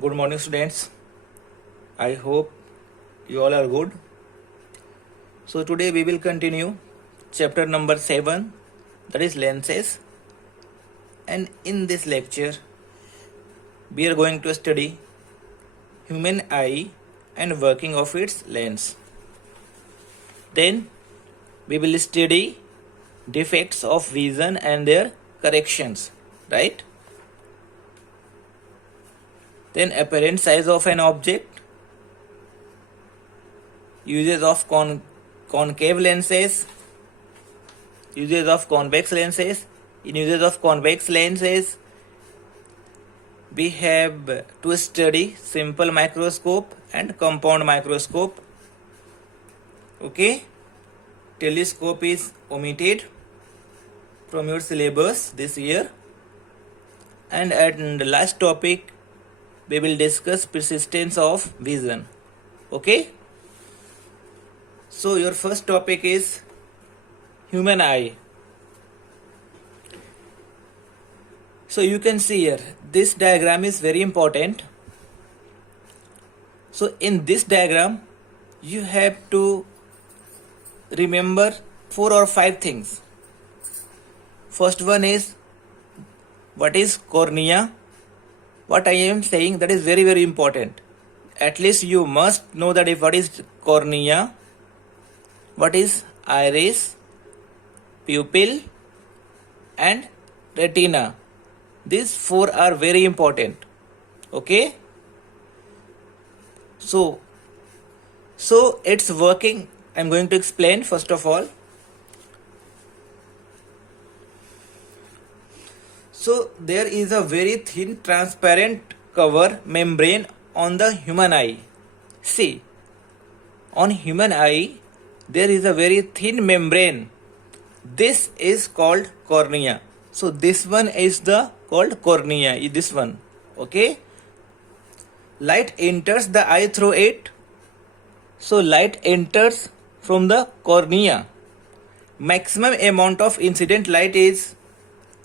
Good morning, students. I hope you all are good. So today we will continue chapter number 7, that is lenses. And in this lecture we are going to study human eye and working of its lens. Then we will study defects of vision and their corrections, right? Then apparent size of an object, uses of concave lenses, uses of convex lenses. In uses of convex lenses, we have to study simple microscope and compound microscope. Okay, telescope is omitted from your syllabus this year. And at the last topic, we will discuss persistence of vision. Okay, so your first topic is human eye. So you can see here, this diagram is very important. So in this diagram you have to remember 4 or 5 things. First one is, what is cornea? What I am saying, that is very very important. At least you must know that what is cornea, what is iris, pupil and retina. These 4 are very important. Okay, so it's working. I am going to explain first of all. So there is a very thin transparent cover membrane on the human eye. See, on human eye there is a very thin membrane. This is called cornea. So this one is the called cornea, this one. Okay, light enters the eye through it. So light enters from the cornea. Maximum amount of incident light is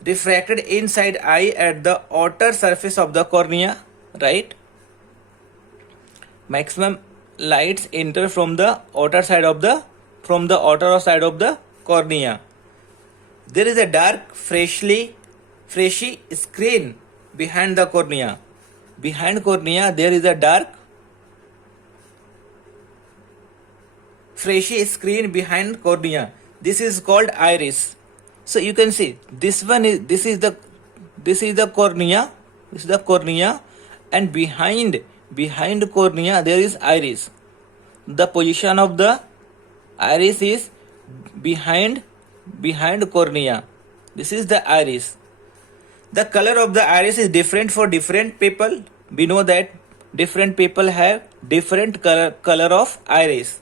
refracted inside eye at the outer surface of the cornea, right? Maximum lights enter from the outer side of the cornea. There is a dark fleshy screen behind the cornea. Behind cornea there is a dark fleshy screen behind cornea. This is called iris. So you can see this is the cornea. This is the cornea, and behind cornea there is iris. The position of the iris is behind cornea. This is the iris. The color of the iris is different for different people. We know that different people have different color of iris.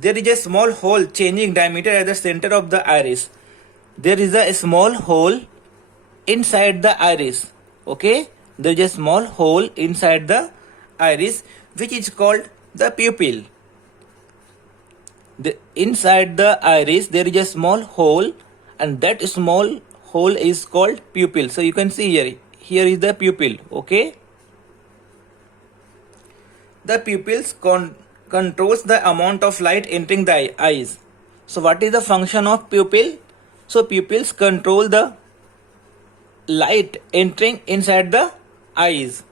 There is a small hole changing diameter at the center of the iris. There is a small hole inside the iris. Okay, there is a small hole inside the iris which is called the pupil. Inside the iris there is a small hole, and that small hole is called pupil. So you can see here is the pupil. Okay, the pupils controls the amount of light entering the eyes. So what is the function of pupil? So pupils control the light entering inside the eyes.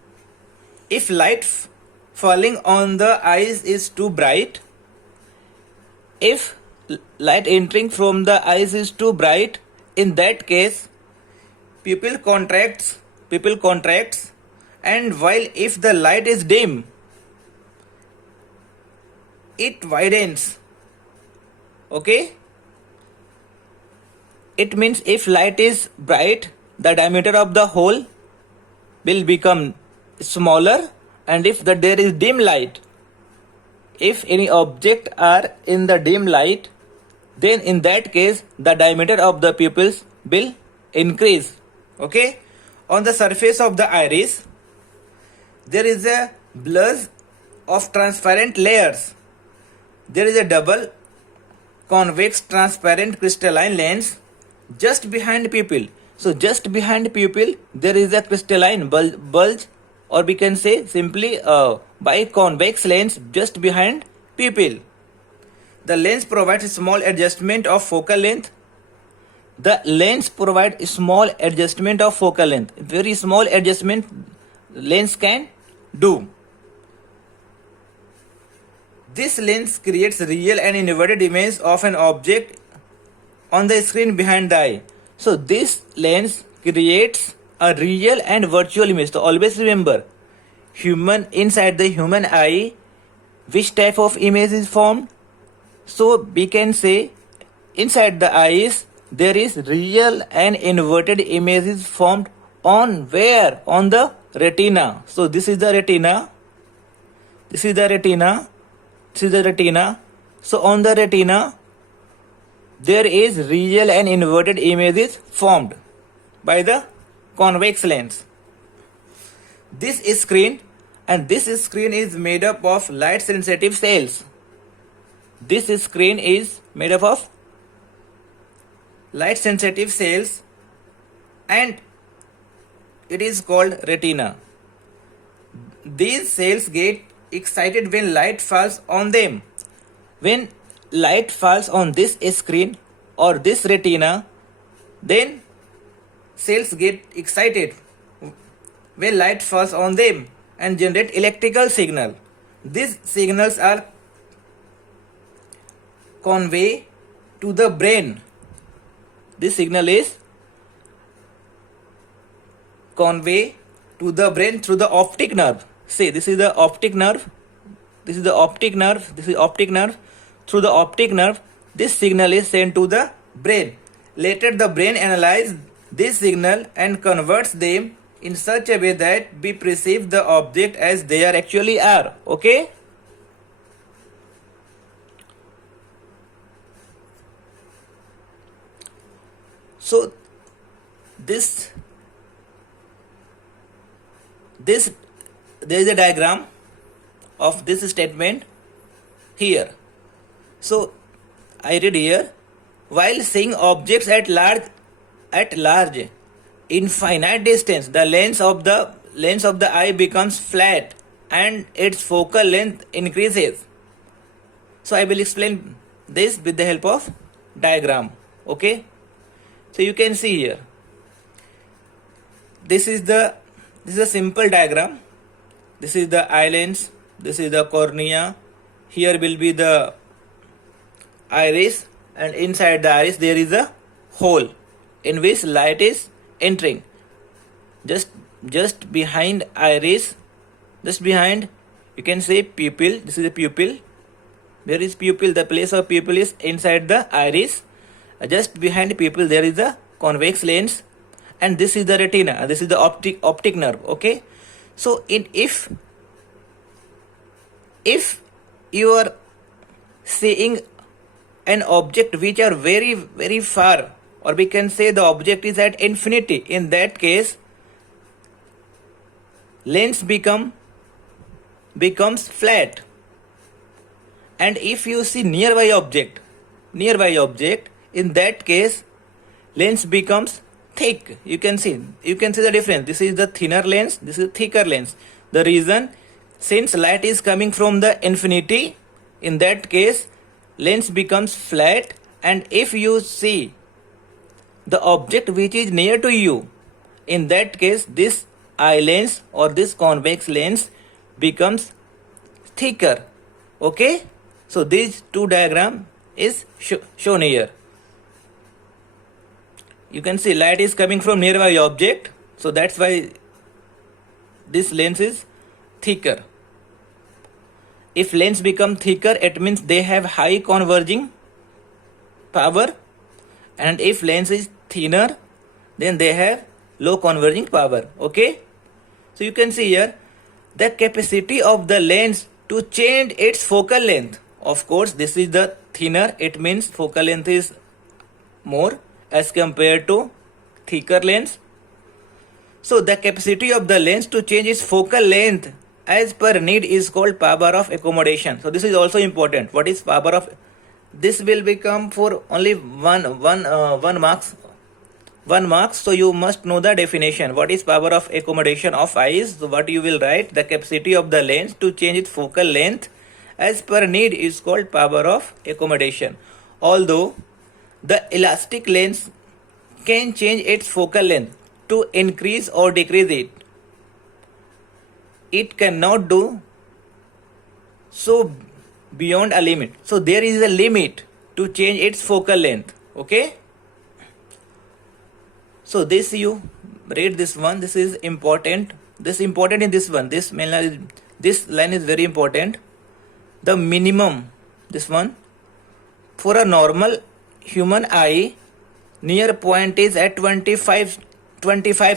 If light falling on the eyes is too bright, if light entering from the eyes is too bright, in that case pupil contracts, and while if the light is dim, it widens. Okay, it means if light is bright, the diameter of the hole will become smaller, and if there is dim light, if any object are in the dim light, then in that case the diameter of the pupils will increase. Okay, on the surface of the iris there is a blur of transparent layers. There is a double convex transparent crystalline lens just behind pupil. So just behind pupil there is a crystalline bulge or we can say simply by convex lens just behind pupil. The lens provides a small adjustment of focal length. The lens provides a small adjustment of focal length. Very small adjustment lens can do. This lens creates real and inverted image of an object on the screen behind the eye. So this lens creates a real and virtual image. So always remember, inside the human eye, which type of image is formed? So we can say inside the eyes there is real and inverted images formed on where? On the retina. So this is the retina. This is the retina. This is the retina. So on the retina there is real and inverted images formed by the convex lens. This screen is made up of light sensitive cells. This screen is made up of light sensitive cells and it is called retina. These cells get excited when light falls on them. When light falls on this screen or this retina, then cells get excited when light falls on them and generate electrical signal. These signals are conveyed to the brain. This signal is conveyed to the brain through the optic nerve. See, this is the optic nerve. This is the optic nerve. This is optic nerve. Through the optic nerve, this signal is sent to the brain. Later, the brain analyzes this signal and converts them in such a way that we perceive the object as they are actually are. Okay? So there is a diagram of this statement here. So I read here, while seeing objects at large infinite distance, the lens of the eye becomes flat and its focal length increases. So I will explain this with the help of diagram. Okay? So you can see here, this is a simple diagram. This is the eye lens, this is the cornea, here will be the iris, and inside the iris there is a hole in which light is entering. Just behind iris, just behind, you can say pupil. This is a pupil. There is pupil. The place of pupil is inside the iris. Just behind pupil there is a convex lens, and this is the retina. This is the optic nerve. Okay. So if you are seeing an object which are very very far, or we can say the object is at infinity, in that case lens becomes flat. And if you see nearby object, in that case lens becomes thick. You can see the difference. This is the thinner lens, this is thicker lens. The reason, since light is coming from the infinity, in that case lens becomes flat, and if you see the object which is near to you, in that case this eye lens or this convex lens becomes thicker. Okay, so these two diagram is shown here. You can see light is coming from nearby object, so that's why this lens is thicker. If lens become thicker, it means they have high converging power, and if lens is thinner, then they have low converging power. Okay, so you can see here the capacity of the lens to change its focal length. Of course, this is the thinner, it means focal length is more as compared to thicker lens. So the capacity of the lens to change its focal length as per need is called power of accommodation. So this is also important. What is power of? This will become for only one marks 1 mark. So you must know the definition. What is power of accommodation of eyes? So what you will write? The capacity of the lens to change its focal length as per need is called power of accommodation. Although the elastic lens can change its focal length to increase or decrease it, it cannot do so beyond a limit. So there is a limit to change its focal length. Okay. So this you read this one. This is important. This important in this one. This line is very important. The minimum, this one, for a normal human eye, near point is at 25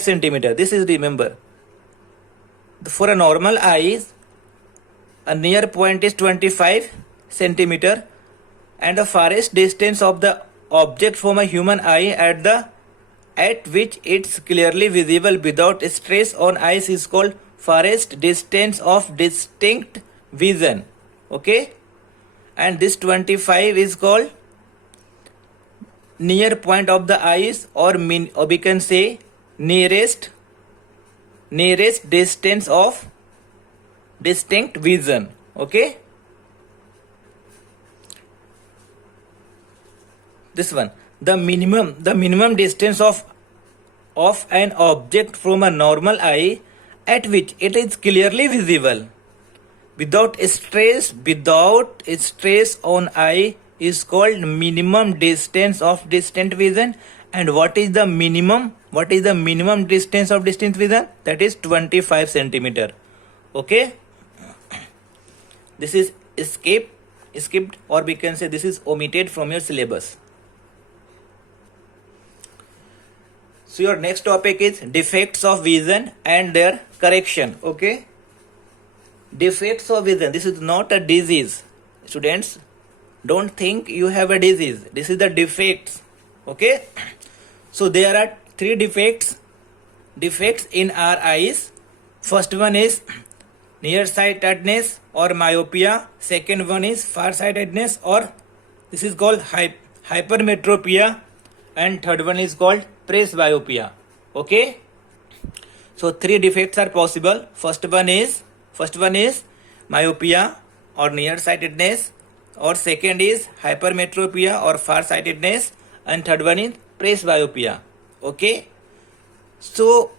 centimeter. This is, remember, for a normal eye, a near point is 25 centimeter, and the farthest distance of the object from a human eye at which it's clearly visible without stress on eyes is called farthest distance of distinct vision. Okay, and this 25 is called near point of the eyes, or we can say nearest distance of distinct vision. Okay, this one, the minimum distance of an object from a normal eye at which it is clearly visible without stress on eye is called minimum distance of distant vision. And what is the minimum distance of distant vision? That is 25 centimeter. Okay, this is skipped, or we can say this is omitted from your syllabus. So your next topic is defects of vision and their correction. Okay, defects of vision. This is not a disease. Students, don't think you have a disease. This is the defects. Okay, so there are 3 defects in our eyes. First one is nearsightedness or myopia. Second one is farsightedness, or this is called hypermetropia, and third one is called presbyopia. Okay, so 3 defects are possible. First one is myopia or nearsightedness, or second is hypermetropia or farsightedness, and third one is presbyopia. Okay, so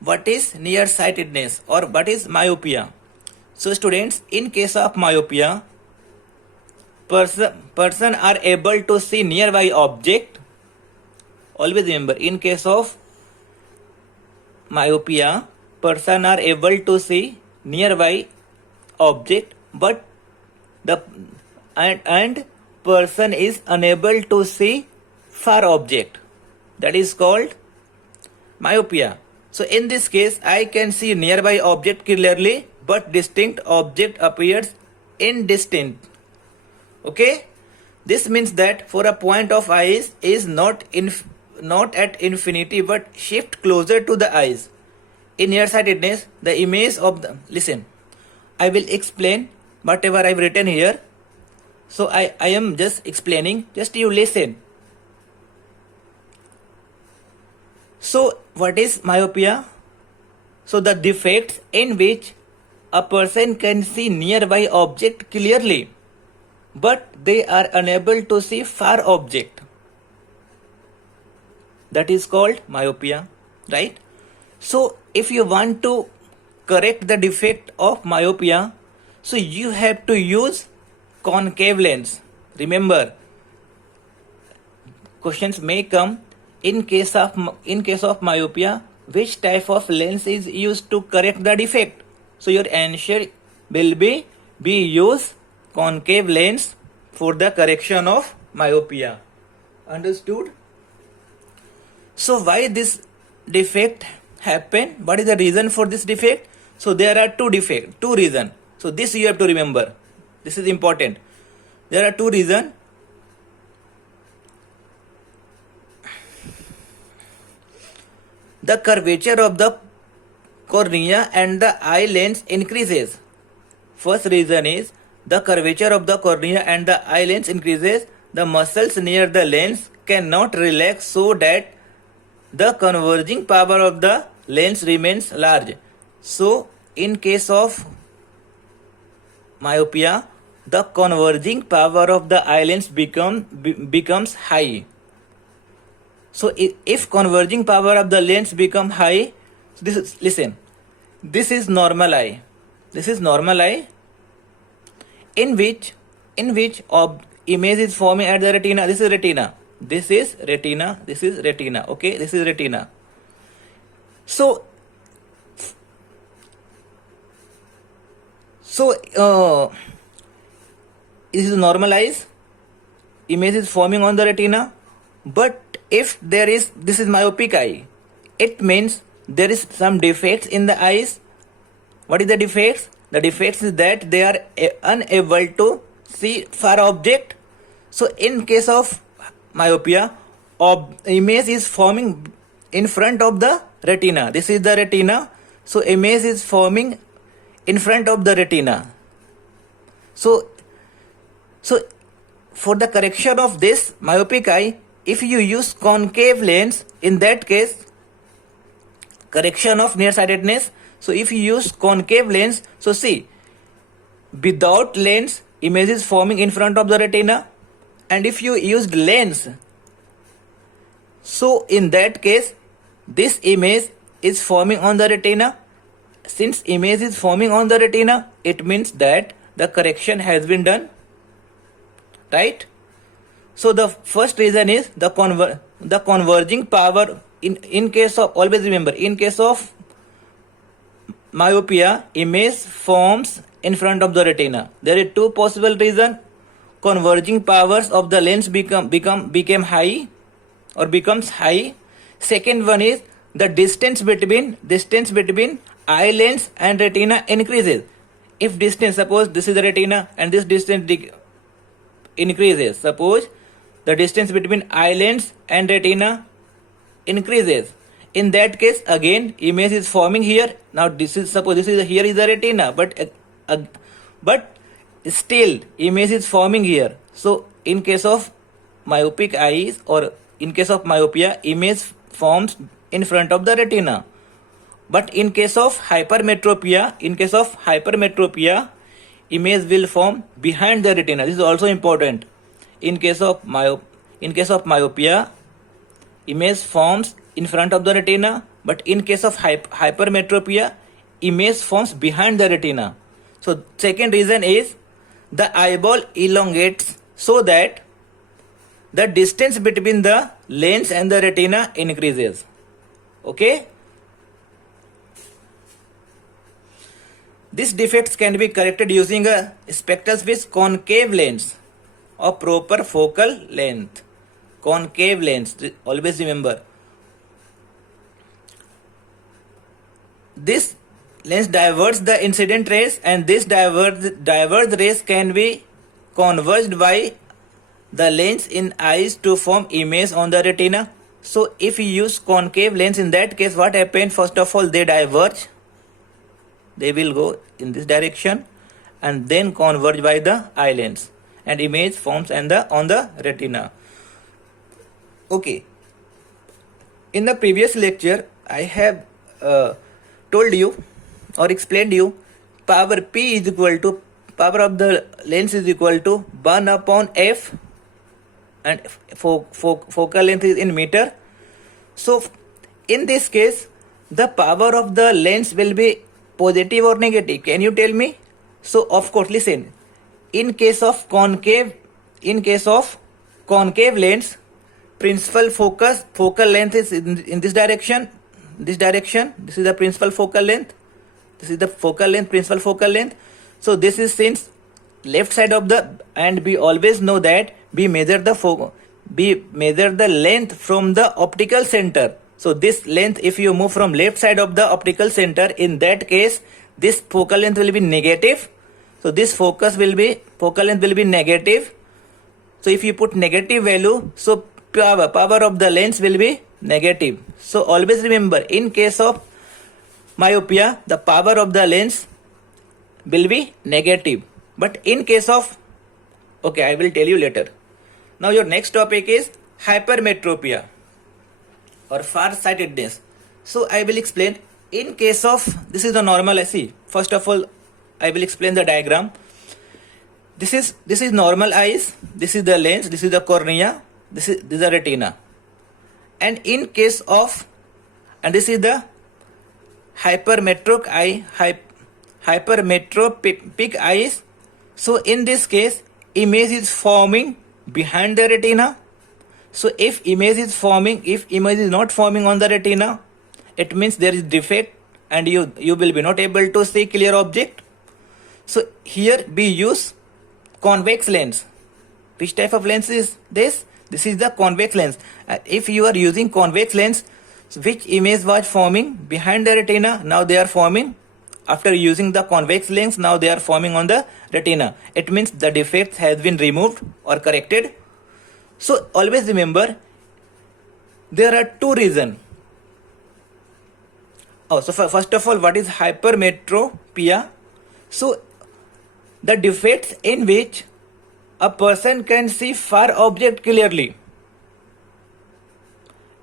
what is nearsightedness or what is myopia? So students, in case of myopia, person are able to see nearby object. Always remember, in case of myopia, person are able to see nearby object, but and person is unable to see far object. That is called myopia. So in this case, I can see nearby object clearly, but distinct object appears indistinct. Okay, this means that for a point of eyes is not at infinity but shift closer to the eyes. In nearsightedness, the image of the, listen, I will explain whatever I've written here. So I am just explaining, just you listen. So what is myopia? So the defects in which a person can see nearby object clearly, but they are unable to see far object. That is called myopia, right? So if you want to correct the defect of myopia, so you have to use concave lens. Remember, questions may come in case of myopia, which type of lens is used to correct the defect? So your answer will be use concave lens for the correction of myopia. Understood? So why this defect happen? What is the reason for this defect? So there are two reasons. So this you have to remember. This is important. There are 2 reasons. The curvature of the cornea and the eye lens increases. First reason is the curvature of the cornea and the eye lens increases. The muscles near the lens cannot relax so that the converging power of the lens remains large. So in case of myopia, the converging power of the eye lens becomes high. So if converging power of the lens become high, this is normal eye. This is normal eye in which image is forming at the retina. This is retina. This is retina. This is retina. Okay, this is retina. So this is normal eyes. Image is forming on the retina. But if this is myopic eye, it means there is some defects in the eyes. What is the defects? The defects is that they are unable to see far object. So in case of myopia, image is forming in front of the retina. This is the retina. So image is forming in front of the retina. So for the correction of this myopic eye, if you use concave lens, in that case, correction of nearsightedness. So if you use concave lens, so see, without lens, image is forming in front of the retina. And if you used lens, so in that case, this image is forming on the retina. Since image is forming on the retina, it means that the correction has been done. Right? So the first reason is the converging power. In case of, always remember, in case of myopia, image forms in front of the retina. There are two possible reasons. Converging powers of the lens became high or becomes high. Second one is the distance between eye lens and retina increases. If distance, suppose this is the retina and this distance increases. Suppose the distance between eye lens and retina increases. In that case, again, image is forming here. Now this is, suppose this is, here is the retina, but still image is forming here. So in case of myopic eyes or in case of myopia, image forms in front of the retina. But in case of hypermetropia, image will form behind the retina. This is also important. In case of myopia, image forms in front of the retina, but in case of hypermetropia, image forms behind the retina. So second reason is the eyeball elongates so that the distance between the lens and the retina increases. Okay? These defects can be corrected using a spectacles with concave lens or proper focal length. Concave lens, always remember. This lens diverts the incident rays, and this diverged rays can be converged by the lens in eyes to form image on the retina. So if you use concave lens, in that case, what happens? First of all, they diverge. They will go in this direction and then converge by the eye lens, and image forms on the retina. Okay. In the previous lecture, I have told you or explained you power P is equal to power of the lens is equal to 1 upon F, and focal length is in meter. So in this case, the power of the lens will be positive or negative. Can you tell me? So of course, listen. In case of concave lens, principal focal length is in this direction. This is the principal focal length. This is the focal length, principal focal length. So this is since left side of the, and we always know that we measure the length from the optical center. So this length, if you move from left side of the optical center, in that case, this focal length will be negative. So this focal length will be negative. So if you put negative value, so power of the lens will be negative. So always remember, in case of myopia, the power of the lens will be negative. But in case of, okay, I will tell you later. Now your next topic is hypermetropia. or far-sightedness. So I will explain. In case of, this is the normal. I see. First of all, I will explain the diagram. This is normal eyes. This is the lens. This is the cornea. This is the retina. And in case of, and this is the hypermetropic eye, hypermetropic eyes. So in this case, image is forming behind the retina. So if image is not forming on the retina, it means there is defect and you will be not able to see clear object. So here we use convex lens. Which type of lens is this? This is the convex lens. If you are using convex lens, which image was forming behind the retina, now they are forming. After using the convex lens, now they are forming on the retina. It means the defect has been removed or corrected. So always remember, there are two reasons. So first of all, what is hypermetropia? So the defects in which a person can see far object clearly,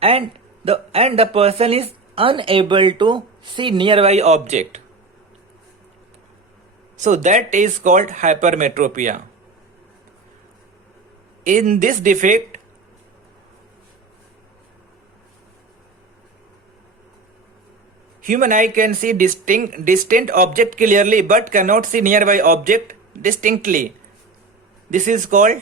and the person is unable to see nearby object. So that is called hypermetropia. In this defect, human eye can see distant object clearly but cannot see nearby object distinctly. This is called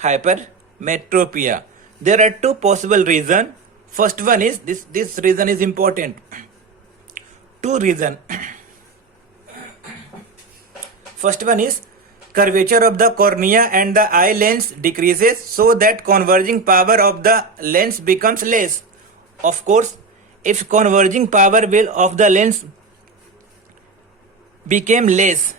hypermetropia. There are two possible reasons. First one is, this reason is important. Two reasons. First one is, curvature of the cornea and the eye lens decreases, so that converging power of the lens becomes less. Of course, if converging power of the lens became less,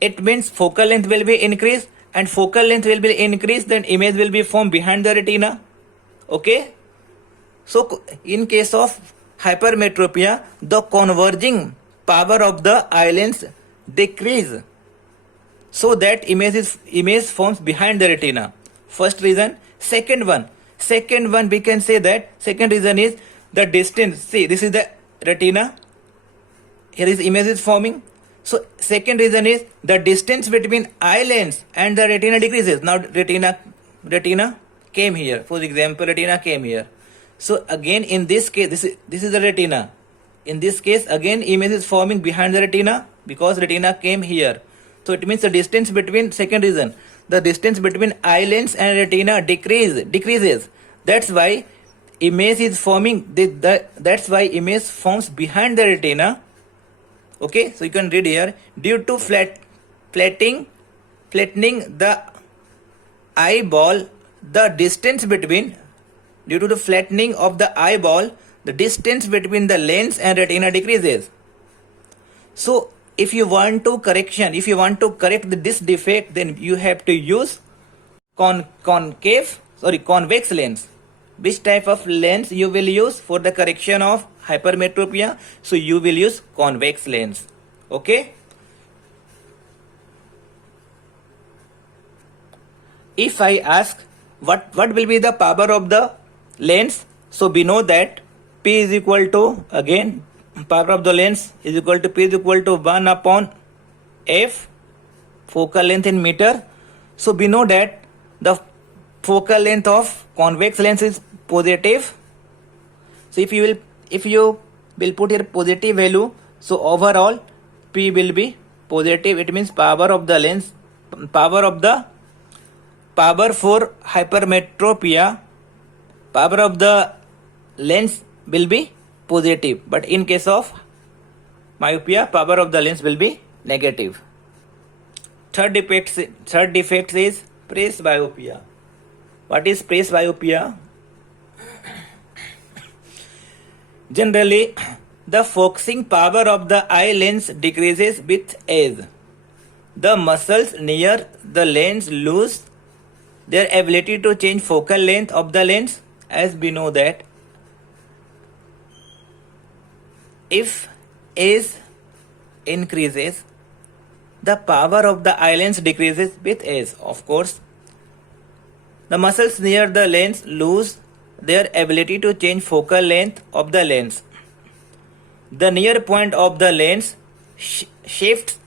it means focal length will be increased, and focal length will be increased, then image will be formed behind the retina. Okay? So in case of hypermetropia, the converging power of the eye lens decrease, so that image forms behind the retina. First reason. Second one we can say that second reason is the distance. See, this is the retina. Here is image is forming. So second reason is the distance between eye lens and the retina decreases. Now retina came here. For example, retina came here. So again in this case, this is the retina. In this case, again image is forming behind the retina because retina came here. So it means the distance between, second reason, the distance between eye lens and retina decreases. That's why image is forming. That's why image forms behind the retina. Okay, so you can read here. Due to flattening the eyeball, the distance between, due to the flattening of the eyeball, the distance between the lens and retina decreases. So if you want to correct this defect, then you have to use convex lens. Which type of lens you will use for the correction of hypermetropia? So you will use convex lens. Okay. If I ask what will be the power of the lens, so we know that P is equal to, again, power of the lens is equal to P is equal to 1 upon F, focal length in meter. So we know that the focal length of convex lens is positive. So if you will put here positive value, so overall P will be positive. It means power of the lens, power for hypermetropia, power of the lens will be positive, but in case of myopia, power of the lens will be negative. Third defect is presbyopia. What is presbyopia? Generally, the focusing power of the eye lens decreases with age. The muscles near the lens lose their ability to change focal length of the lens, as we know that if age increases, the power of the eye lens decreases with age. Of course, the muscles near the lens lose their ability to change focal length of the lens. The near point of the lens shifts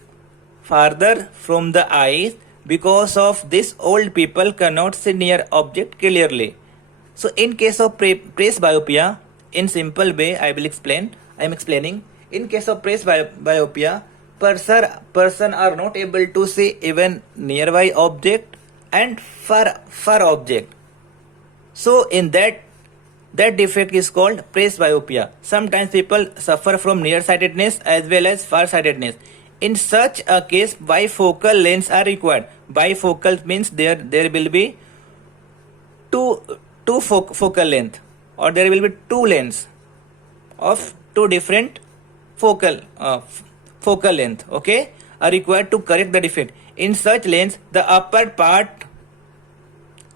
farther from the eyes. Because of this, old people cannot see near object clearly. So in case of presbyopia, in simple way I will explain. I am explaining. In case of presbyopia, person are not able to see even nearby object and far object. So in that defect is called presbyopia. Sometimes people suffer from nearsightedness as well as farsightedness. In such a case, bifocal lens are required. Bifocal means there will be two focal length, or there will be two lens of two different focal length, okay, are required to correct the defect. In such lens, the upper part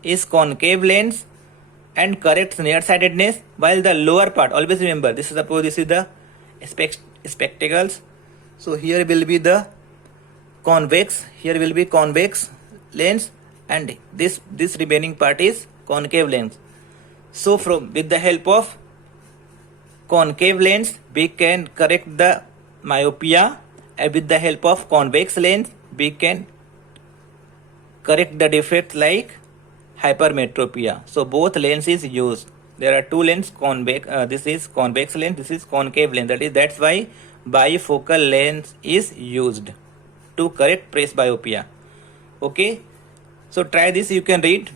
is concave lens and corrects nearsightedness, while the lower part, always remember, this is the spectacles. So here will be the convex, here will be convex lens, and this remaining part is concave lens. So with the help of concave lens we can correct the myopia, and with the help of convex lens we can correct the defects like hypermetropia. So both lens is used. There are two lens, convex. This is convex lens. This is concave lens. That's why bifocal lens is used to correct presbyopia. Okay. So try this. You can read.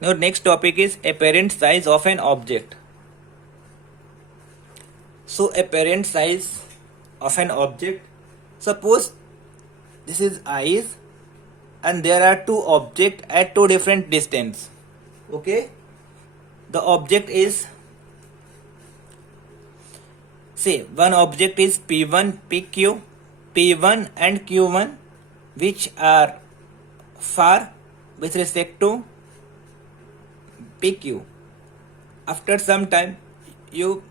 Now next topic is apparent size of an object. So apparent size of an object. Suppose this is eyes and there are two objects at two different distance. Okay. The object is, say one object is P1, PQ, P1 and Q1, which are far with respect to PQ. After some time you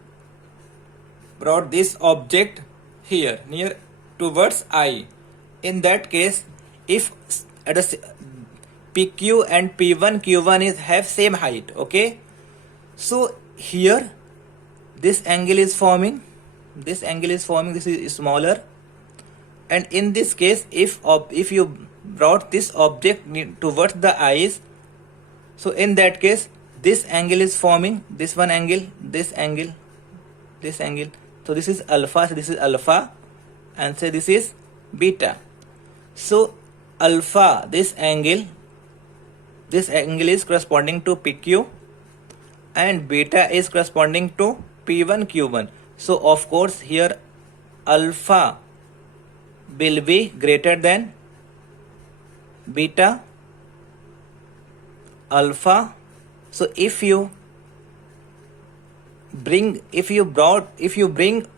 brought this object here near towards eye. In that case, if at a PQ and P1 Q1 have same height, okay, so here this angle is forming, this is smaller, and in this case if you brought this object towards the eyes, so in that case this angle is forming, this one angle, this angle, this angle. So this is alpha, so this is alpha, and say this is beta. So alpha, this angle is corresponding to PQ, and beta is corresponding to P1 Q1. So of course here alpha will be greater than beta. Alpha. So if you bring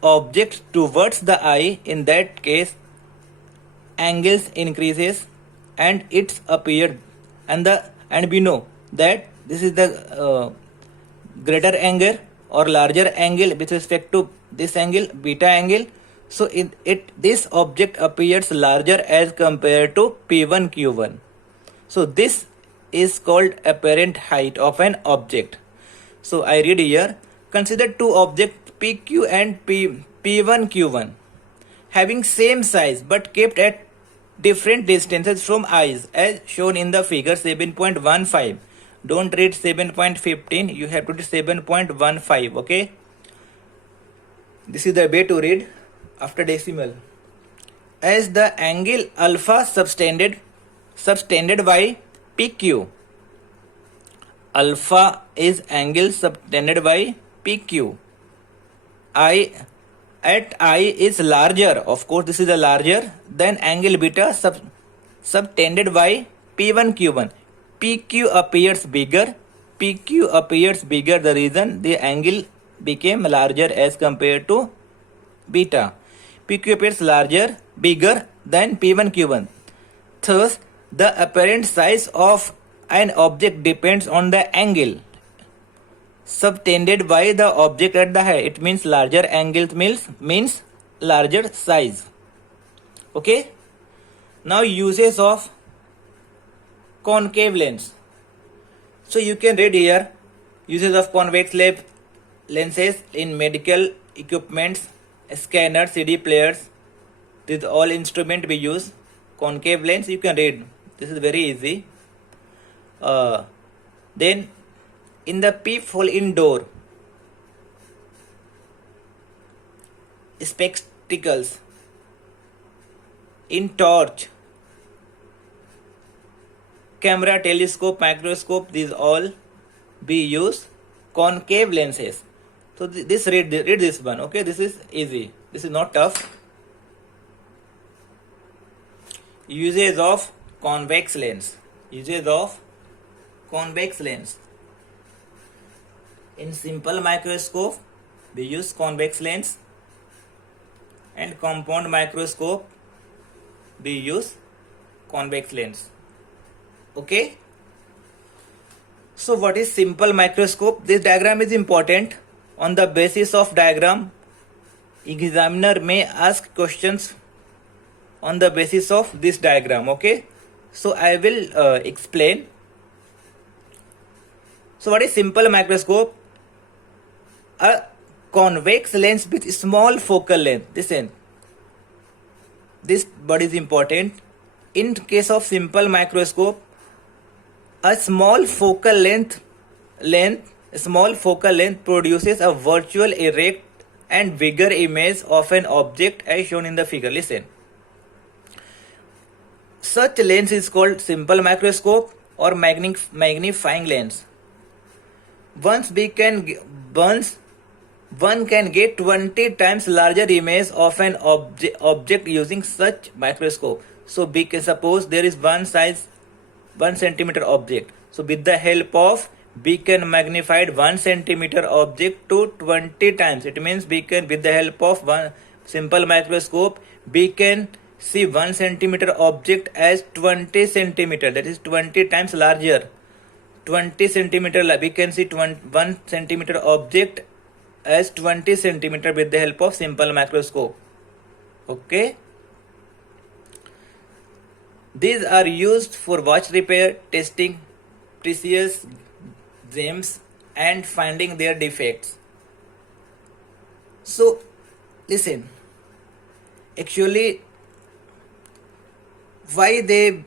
object towards the eye, in that case angles increases and it's appeared, and we know that this is the greater angle or larger angle with respect to this angle, beta angle. So this object appears larger as compared to P1 Q1. So this is called apparent height of an object. So I read here, consider two objects PQ and P1 Q1 having same size but kept at different distances from eyes as shown in the figure 7.15. Don't read 7.15, you have to read 7.15. okay, this is the way to read after decimal. As the angle alpha subtended by PQ, alpha is angle subtended by PQ. At I is larger, of course this is the larger, than angle beta subtended by P1 Q1. PQ appears bigger. The reason the angle became larger as compared to beta. PQ appears bigger than P1 Q1. Thus, the apparent size of an object depends on the angle subtended by the object at the height. It means larger angles means larger size. Okay. Now uses of concave lens. So you can read here uses of convex lenses in medical equipments, scanners, CD players. These all instrument we use. Concave lens you can read. This is very easy. Then in the peephole indoor, spectacles, in torch, camera, telescope, microscope, these all we use concave lenses. So this read this one. Okay, this is easy. This is not tough. Uses of convex lens. Uses of convex lens. In simple microscope, we use convex lens, and compound microscope, we use convex lens. Okay. So what is simple microscope? This diagram is important. On the basis of diagram, examiner may ask questions on the basis of this diagram. Okay. So I will explain. So what is simple microscope? A convex lens with small focal length. Listen, this word is important. In case of simple microscope, a small focal length produces a virtual erect and bigger image of an object as shown in the figure. Listen, such lens is called simple microscope or magnifying lens. One can get 20 times larger image of an object using such microscope. So suppose there is one size 1 centimeter object. So with the help of we can magnify 1 centimeter object to 20 times. It means we can, with the help of one simple microscope, we can see 1 centimeter object as 20 centimeter. That is 20 times larger. 20 centimeter, we can see 1 centimeter object as 20 centimeter with the help of simple microscope. Okay. These are used for watch repair, testing precious gems and finding their defects. So listen, actually why they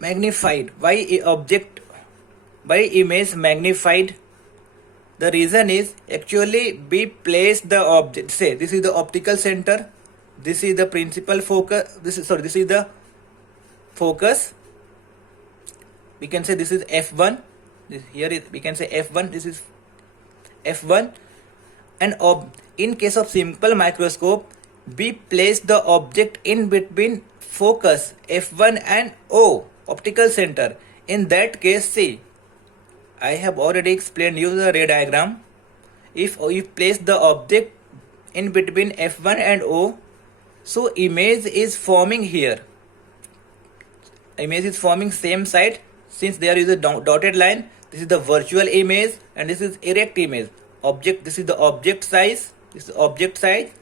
magnified, why image magnified? The reason is actually we place the object. Say this is the optical center, this is the principal focus, this is the focus. We can say this is f1. We can say f1. This is f1. And in case of simple microscope, we place the object in between focus f1 and O, optical center. In that case, see, I have already explained you the ray diagram. If you place the object in between f1 and O, so image is forming here. Image is forming same side. Since there is a dotted line, this is the virtual image and this is erect image. Object, this is the object size. This is object size.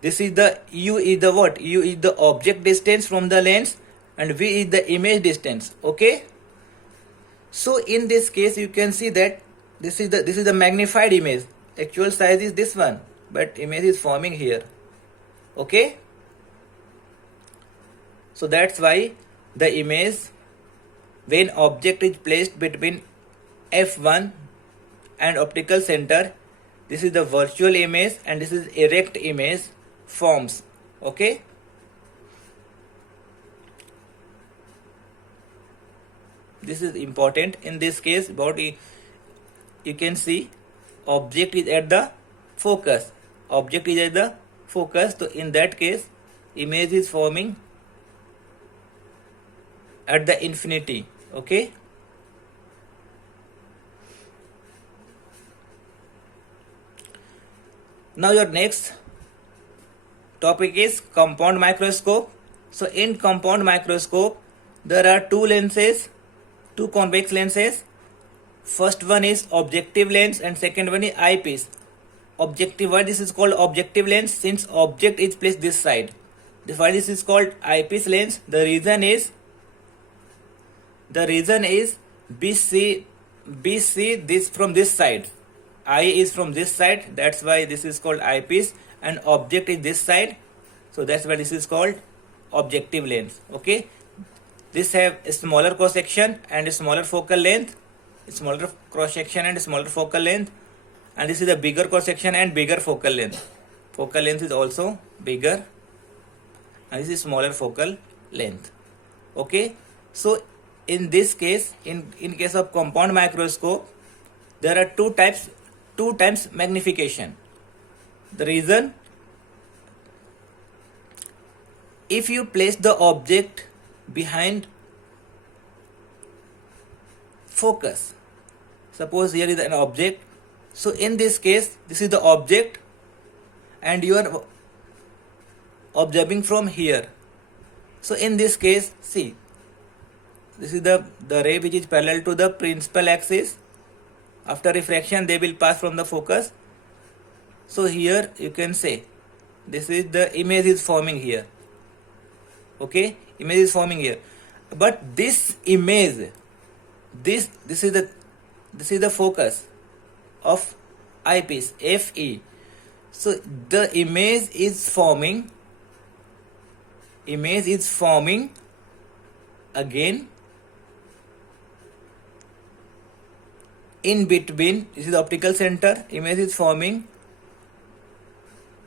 This is the U is the what? U is the object distance from the lens and V is the image distance. Okay. So in this case, you can see that this is the magnified image. Actual size is this one, but image is forming here. Okay. So that's why the image, when object is placed between f1 and optical center, this is the virtual image and this is erect image forms. Okay. This is important in this case. You can see object is at the focus. Object is at the focus. So in that case, image is forming at the infinity. Okay. Now your next topic is compound microscope. So in compound microscope, there are two lenses, two convex lenses. First one is objective lens and second one is eyepiece. objective. Why this is called objective lens? Since object is placed this side. Why this is called eyepiece lens? The reason is we see this from this side. Eye is from this side. That's why this is called eyepiece, and object is this side. So that's why this is called objective lens. Okay. This have a smaller cross section and a smaller focal length. Smaller cross section and smaller focal length. And this is a bigger cross section and bigger focal length. Focal length is also bigger. And this is smaller focal length. Okay. So in this case, in case of compound microscope, there are two times magnification. The reason, if you place the object behind focus, suppose here is an object. So in this case, this is the object and you are observing from here. So in this case, see, this is the ray which is parallel to the principal axis. After refraction, they will pass from the focus. So here you can say, this is the image is forming here. Okay, image is forming here. But this image, this is the focus of eyepiece, FE. So the image is forming again in between. This is the optical center. Image is forming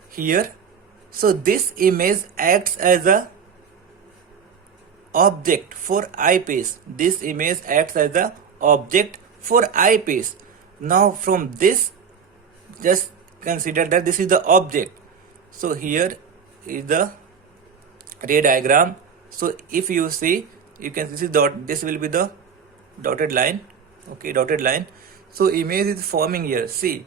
here. So this image acts as a object for eyepiece. This image acts as a object for eyepiece. Now from this, just consider that this is the object. So here is the ray diagram. So if you see, you can see this will be the dotted line. Okay, dotted line. So image is forming here. See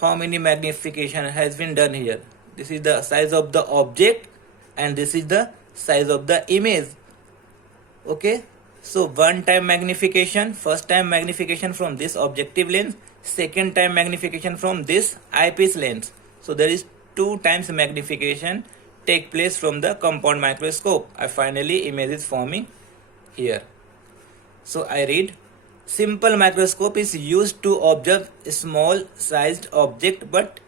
how many magnification has been done here. This is the size of the object and this is the size of the image. Okay, so one time magnification, first time magnification from this objective lens, second time magnification from this eyepiece lens. So there is 2 times magnification take place from the compound microscope. Finally image is forming here. So I read, simple microscope is used to observe small sized object, but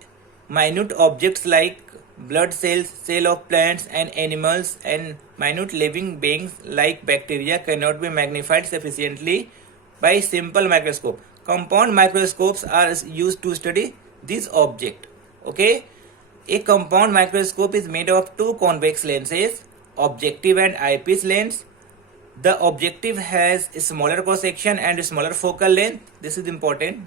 minute objects like blood cells, cell of plants and animals, and minute living beings like bacteria cannot be magnified sufficiently by simple microscope. Compound microscopes are used to study this object. Okay, a compound microscope is made of 2 convex lenses, objective and eyepiece lens. The objective has a smaller cross section and a smaller focal length. This is important.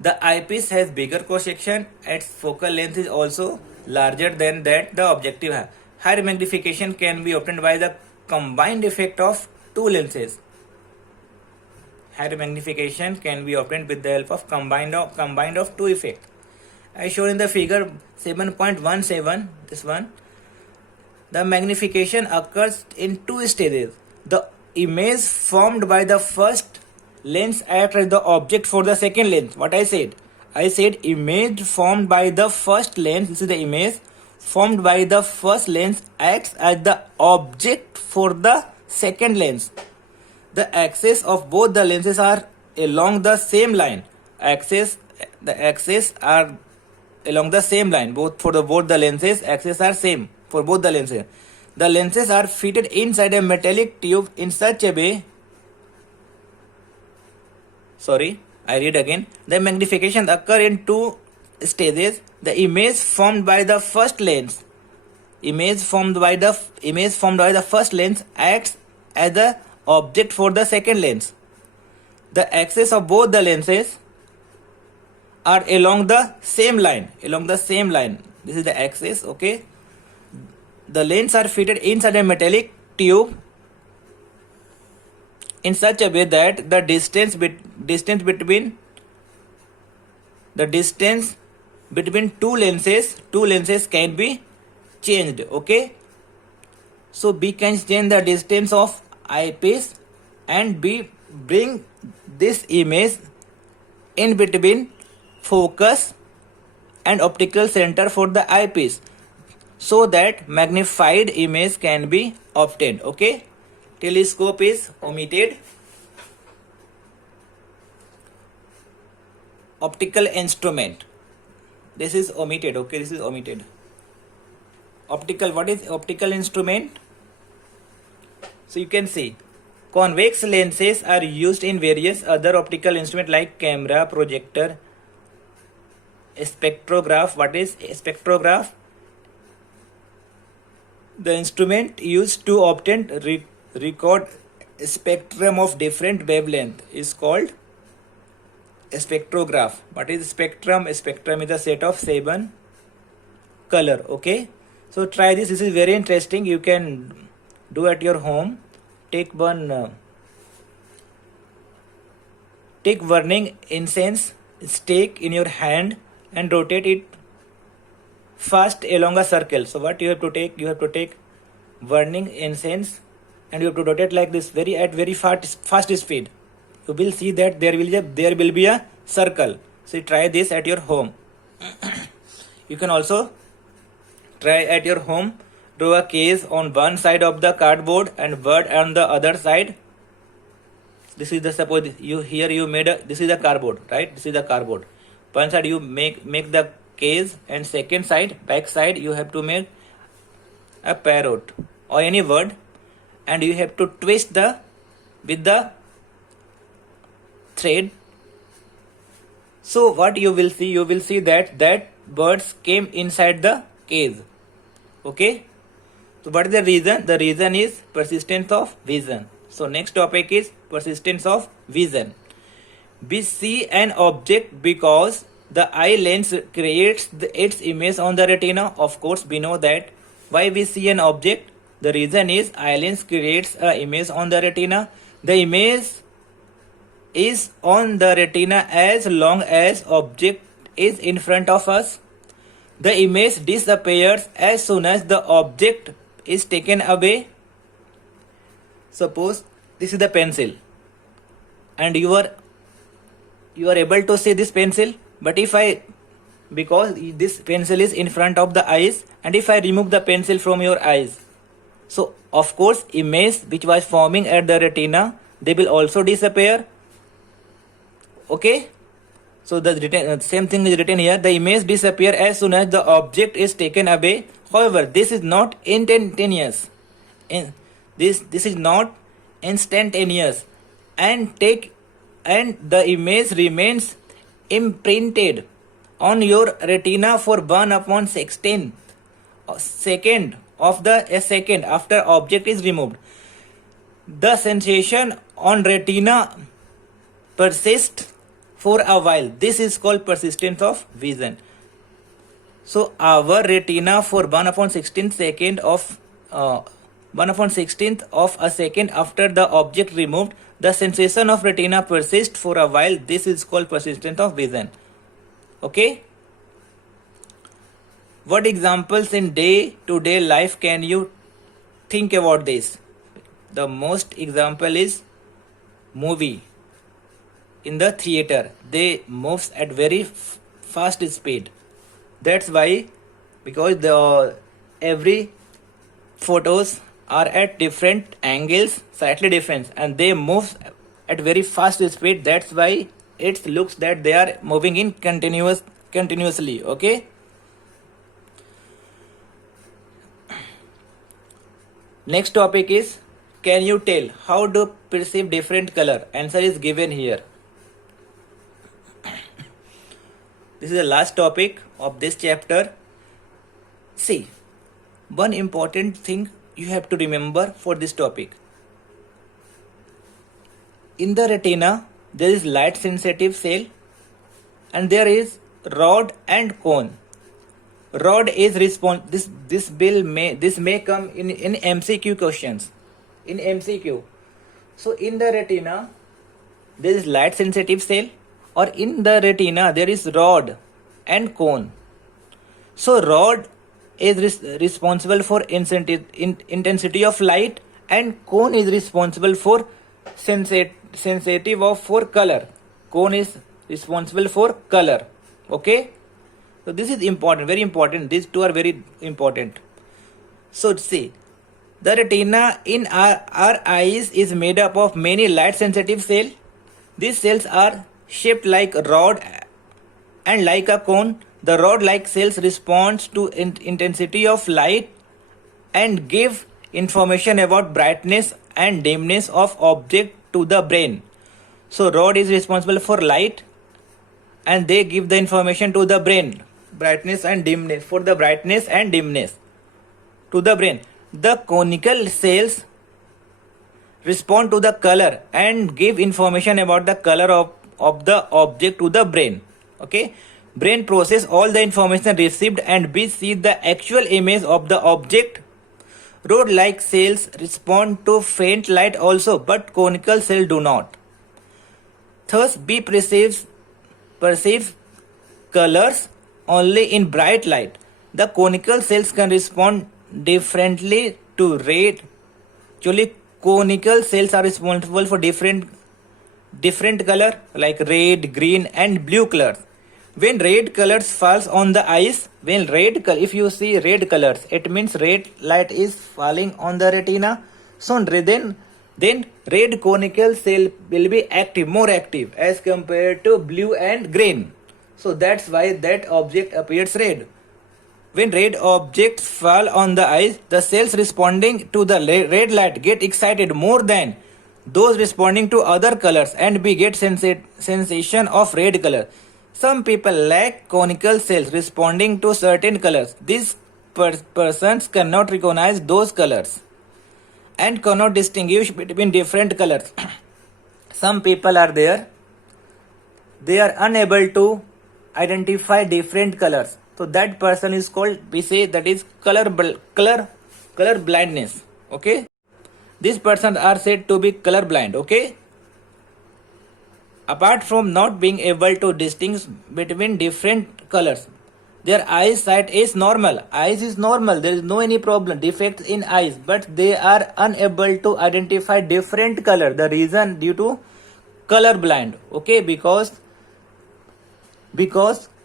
The eyepiece has bigger cross section and its focal length is also larger than that the objective has. Higher magnification can be obtained by the combined effect of 2 lenses. Higher magnification can be obtained with the help of combined of 2 effects. As shown in the figure 7.17, this one, the magnification occurs in 2 stages. The image formed by the first lens acts as the object for the second lens. What I said image formed by the first lens. This is the image formed by the first lens acts as the object for the second lens. The axes of both the lenses are along the same line. The axes are along the same line. Both the lenses, axes are same for both the lenses. The lenses are fitted inside a metallic tube in such a way. Sorry, I read again. The magnification occurs in 2 stages. The image formed by the first lens. Image formed by the first lens acts as the object for the second lens. The axes of both the lenses are along the same line. This is the axis. Okay. The lenses are fitted inside a metallic tube in such a way that the distance between two lenses can be changed. Okay, so we can change the distance of eyepiece and we bring this image in between focus and optical center for the eyepiece so that magnified image can be obtained. Okay, telescope is omitted. Optical instrument, this is omitted. Okay, this is omitted. Optical, what is optical instrument? So you can see convex lenses are used in various other optical instruments like camera, projector, spectrograph. What is spectrograph? The instrument used to obtain record spectrum of different wavelength is called spectrograph. What is spectrum? Spectrum is a set of 7 color. Okay, so try this. This is very interesting. You can do at your home. Take burning incense stick in your hand and rotate it fast along a circle. So what you have to take? You have to take burning incense and you have to rotate like this at very fast speed. You will see that there will be a circle. So try this at your home. You can also try at your home. Draw a case on one side of the cardboard and bird on the other side. This is the, suppose you made a, this is the cardboard, right? This is the cardboard. One side you make the case, and second side, back side, you have to make a parrot or any word, and you have to twist with the thread. So what you will see that birds came inside the cage. Okay, so what is the reason? The reason is persistence of vision. So next topic is persistence of vision. We see an object because the eye lens creates its image on the retina. Of course, we know that. Why we see an object? The reason is eye lens creates an image on the retina. The image is on the retina as long as object is in front of us. The image disappears as soon as the object is taken away. Suppose this is the pencil and you are able to see this pencil, but because this pencil is in front of the eyes, and if I remove the pencil from your eyes, so of course image which was forming at the retina, they will also disappear. Okay, so the same thing is written here. The image disappear as soon as the object is taken away. However, this is not instantaneous. This is not instantaneous, and the image remains imprinted on your retina for 1/16 second of a second after object is removed. The sensation on retina persists for a while. This is called persistence of vision. So our retina for 1/16 second of 1/16th of a second after the object removed, the sensation of retina persists for a while. This is called persistence of vision. Okay. What examples in day-to-day life can you think about this? The most example is movie. In the theater, they moves at very fast speed. That's why, because every photos are at different angles, slightly different, and they move at very fast speed. That's why it looks that they are moving in continuously. Okay. Next topic is, can you tell how to perceive different color? Answer is given here. This is the last topic of this chapter. See, one important thing you have to remember for this topic. In the retina, there is light sensitive cell and there is rod and cone. Rod is this may come in MCQ questions. In MCQ. So in the retina, there is light sensitive cell, or in the retina there is rod and cone. So rod is responsible for intensity of light, and cone is responsible for sensitive for color. Cone is responsible for color. Okay, so this is important, very important. These two are very important. So see, the retina in our eyes is made up of many light sensitive cells. These cells are shaped like a rod and like a cone. The rod like cells responds to intensity of light and give information about brightness and dimness of object to the brain. So rod is responsible for light and they give the information to the brain, brightness and dimness, for the brightness and dimness to the brain. The conical cells respond to the color and give information about the color of the object to the brain. Okay, brain process all the information received and we see the actual image of the object. Rod like cells respond to faint light also, but conical cells do not. Thus we perceive colors only in bright light. The conical cells can respond differently to red. Actually, conical cells are responsible for different color like red, green and blue colors. When red colors falls on the eyes, if you see red colors, it means red light is falling on the retina. So then red conical cell will be active, more active as compared to blue and green. So that's why that object appears red. When red objects fall on the eyes, the cells responding to the red light get excited more than those responding to other colors and we get sensation of red color. Some people lack conical cells responding to certain colors. These persons cannot recognize those colors and cannot distinguish between different colors. Some people are there, they are unable to identify different colors. So that person is called, we say that is color blindness. Okay, these persons are said to be color blind. Okay, apart from not being able to distinguish between different colors, their eyesight is normal. Eyes is normal, there is no any problem, defects in eyes, but they are unable to identify different color. The reason due to color blind. Okay, because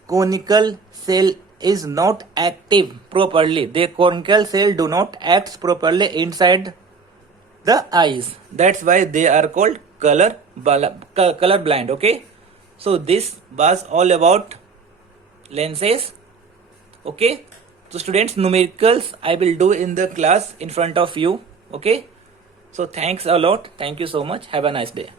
conical cell is not active properly. The conical cell do not act properly inside the eyes. That's why they are called color blind. Okay, so this was all about lenses. Okay, so students, numericals I will do in the class in front of you. Okay, so thanks a lot. Thank you so much. Have a nice day.